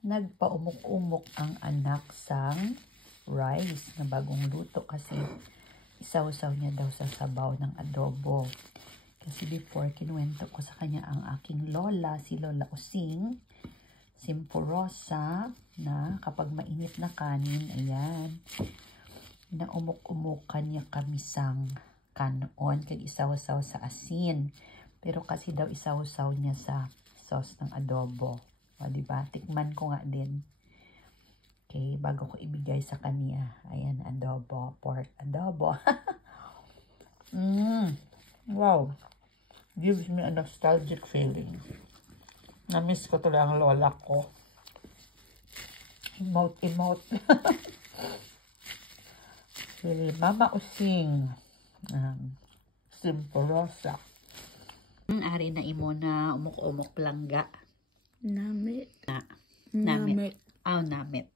nagpaumok-umok ang anak sang rice na bagong luto kasi isaw-saw niya daw sa sabaw ng adobo. Kasi before, kinuwento ko sa kanya ang aking lola, si Lola Using Simporosa, na kapag mainit na kanin, ayan, naumok-umukan niya kamisang kanon, kag isaw-saw sa asin. Pero kasi daw isaw-saw niya sa sauce ng adobo. O, diba? Tikman ko nga din. Okay, bago ko ibigay sa kanya. Ayan, adobo. Pork adobo. Wow. Gives me a nostalgic feeling. Na-miss ko tuloy ang lola ko. Emote. Si Mama Using. Simporosa. Ari na imo na umuk-umuk langga. Namit. Namit. Oh, namit.